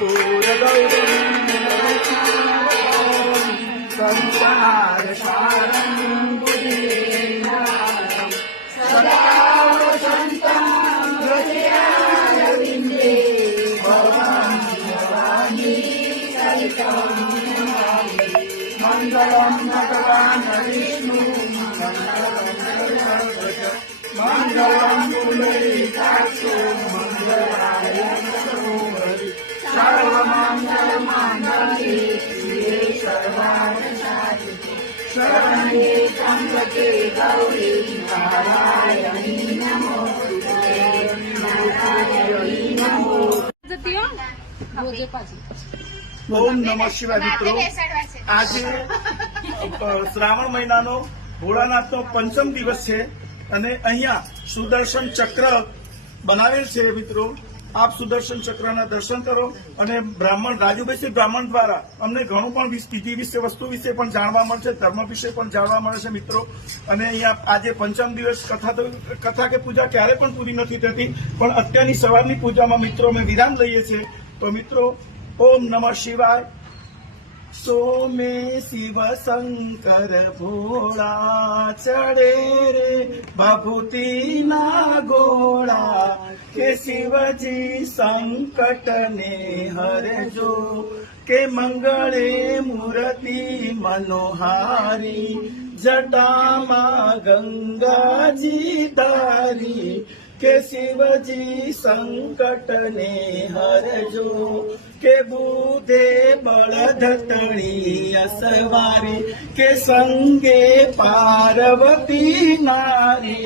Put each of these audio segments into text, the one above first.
कर्पूर संसार सारं बुद्धिरेन्द्राणं सदा वसन्तं हृदयारविन्दे भवानी सहितं नमामि। मङ्गलं भगवान् विष्णु मङ्गलं पुण्डरीकाक्षो मङ्गलाय सर्वमङ्गले सर्वमङ्गलमाङ्गल्ये सर्वार्थसाधिके शरण्ये त्र्यम्बके गौरी नारायणी नमोस्तुते नारायणी नमो। ओम नमः शिवाय। मित्रों, आज श्रावण महीनानो भोळानाथનો पंचम दिवस છે અને અહીંયા સુદર્શન ચક્ર બનાવેલ છે। મિત્રો, આપ સુદર્શન ચક્રના દર્શન કરો અને બ્રાહ્મણ રાજુભાઈ બ્રાહ્મણ દ્વારા અમને ઘણું પણ વિધિ વિશે વસ્તુ વિશે પણ જાણવા મળશે, ધર્મ વિશે પણ જાણવા મળે છે। મિત્રો, અને અહીંયા આજે પંચમ દિવસ કથા કે પૂજા ક્યારે પણ પૂરી નથી થતી, પણ અત્યારની સવારની પૂજામાં મિત્રો અમે વિરામ લઈએ છીએ। તો મિત્રો, ઓમ નમઃ શિવાય। सोमे शिव शंकर भोला चढ़े रे भभूति ना गोड़ा के शिवजी संकट ने हर जो के मंगले मूर्ति मनोहारी जटा मा गंगा जी धारी के शिवजी संकट ने हर जो के बूधे बड़धतड़ी असवारी के संगे पार्वती नारी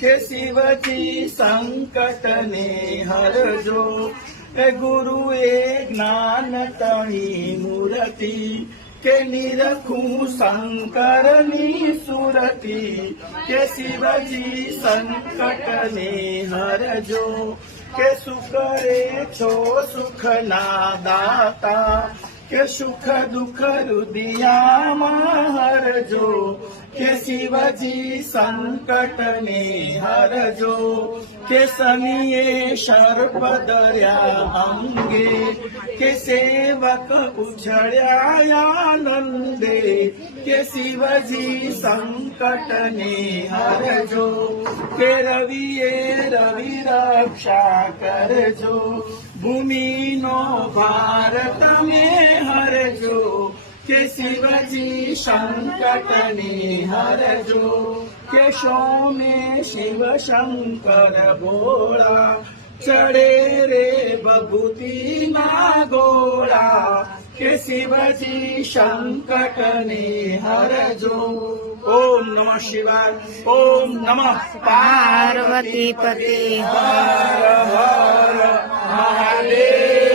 के शिवजी संकट ने हर जो के गुरु ज्ञान तणी मूर्ति के निरखू शंकरनी सुरती के शिवजी संकट ने हर जो के सुखरे छो सुख ना दाता के सुख दुख रुदिया हर जो के शिवजी संकट ने हर जो के सनिये सर्प दर्या अंगे के सेवक उछड़्या आनंदे के शिवजी संकट ने हर जो के रविये रवि रक्षा कर जो भूमि नो भारत में हर जो के शिवजी संकट ने हर जो के सोमे शिव शंकर भोला चढ़े रे भभूति ना गोड़ा के शिवजी संकट ने हर जो। ओम नमः शिवाय। ओम नमः पार्वती पते हर हर महादेव।